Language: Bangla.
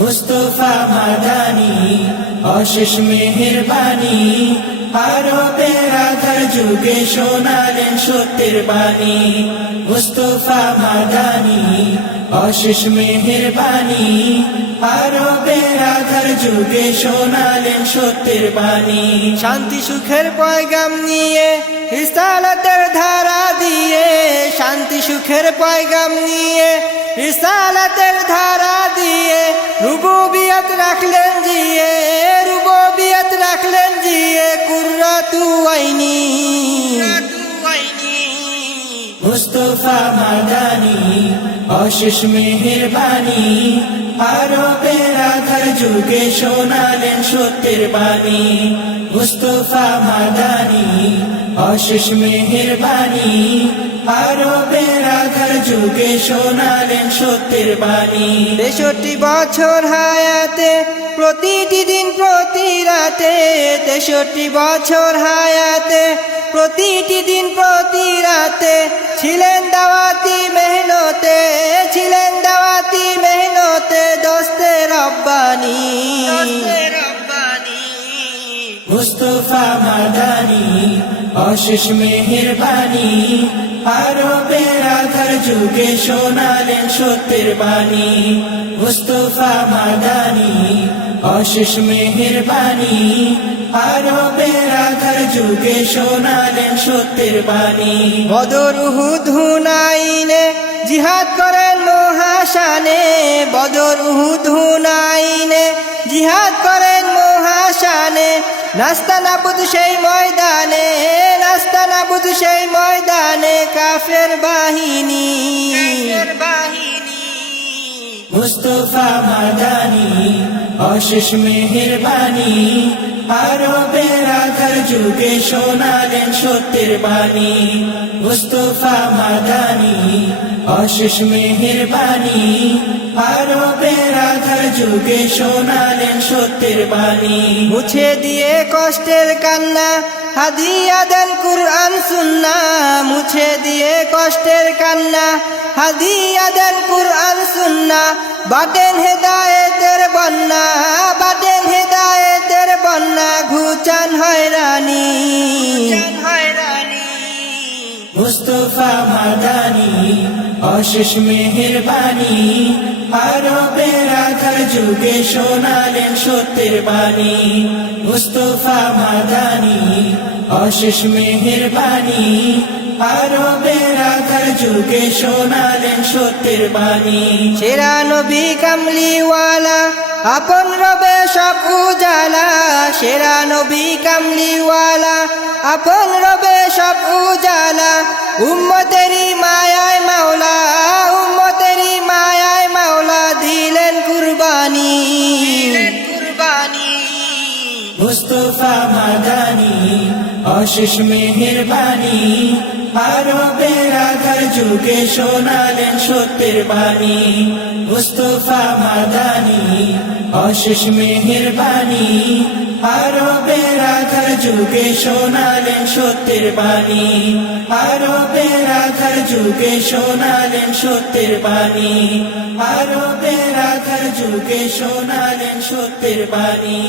মুস্তফা মাদানী অশেষ মেহেরবানি, আরবের আধার যুগে শোনালেন সত্যের বাণী। মুস্তফা মাদানী অশেষ মেহেরবানি, আরবের আধার যুগে শোনালেন সত্যের বাণী। শান্তি সুখের পয়গাম নিয়ে রিসালাতের ধারা দিয়ে, শান্তি সুখের পয়গাম নিয়ে রিসালাতের ধারা দিয়ে, রুবুবিয়ত রাখলেন জিয়ে, রুবুবিয়ত রাখলেন জিয়ে, কুররাতু আইনি। মুস্তফা মাদানী অশেষ মেহেরবানি, আরবের আধার যুগে শোনালেন সত্যের বাণী। মুস্তফা মাদানী অশেষ মেহেরবানি, আরবের আধার যুগে শোনালেন সত্যের বাণী। 63 বছর হায়াতে প্রতিটি দিন প্রতি রাতে, 63 বছর হায়াতে প্রতিটি দিন প্রতি রাতে, ছিলেন দাওয়াতি মেহনতে, ছিলেন দাওয়াতি মেহনতে, দোস্তে রব্বানি। মুস্তফা মাদানী অশেষ মেহেরবানি, আরবের আধার যুগে শোনালেন সত্যের বাণী। মুস্তফা মাদানী অশেষ মেহেরবানি, আরবের আধার যুগে শোনালেন সত্যের বাণী। বদর উহুদ হুনাইনে জিহাদ করেন মহাশানে, বদর উহুদ হুনাইনে জিহাদ করেন মহাশানে, নাস্তানাবুদ সেই ময়দানে, নাস্তানাবুদ সেই ময়দানে, কাফের বাহিনী। মুস্তফা মাদানী অশেষ মেহেরবানি, আরবের আধার যুগে শোনালেন সত্যের বাণী। মুস্তফা মাদানী অশেষ মেহেরবানি, আরবের আধার যুগে শোনালেন সত্যের বাণী। মুছে দিয়ে কষ্টের কান্না হাদিয়া দেন কুরআন সুন্নাহ, মুছে দিয়ে কষ্টের কান্না হাদিয়া দেন কুরআন সুন্নাহ, বাটেন হেদায়েতের বন্যা, বাটেন হেদায়েতের বন্যা, ঘুচান হয়রানি। মুস্তফা মাদানী অশেষ মেহেরবানি, আরবের আধার যুগে শোনালেন সত্যের বাণী। মুস্তফা মাদানী অশেষ মেহেরবানি, আরবের আধার যুগে শোনালেন সত্যের বাণী। সেরা নবী কামলিওয়ালা আপন রবে সব উজালা, সেরা নবী কামলিওয়ালা আপন রবে সব উজালা, উম্মতেরি মায়ায় মাওলা, উম্মতেরি মায়ায় মাওলা, দিলেন কুরবানি। মুস্তফা মাদানী অশেষ মেহেরবানি, আরবের আধার যুগে শোনালেন সত্যের বাণী। মুস্তফা মাদানী অশেষ মেহেরবানি, আরবের আধার যুগে শোনালেন সত্যের বাণী। আরবের আধার যুগে শোনালেন সত্যের বাণী, আরবের আধার যুগে শোনালেন সত্যের বাণী।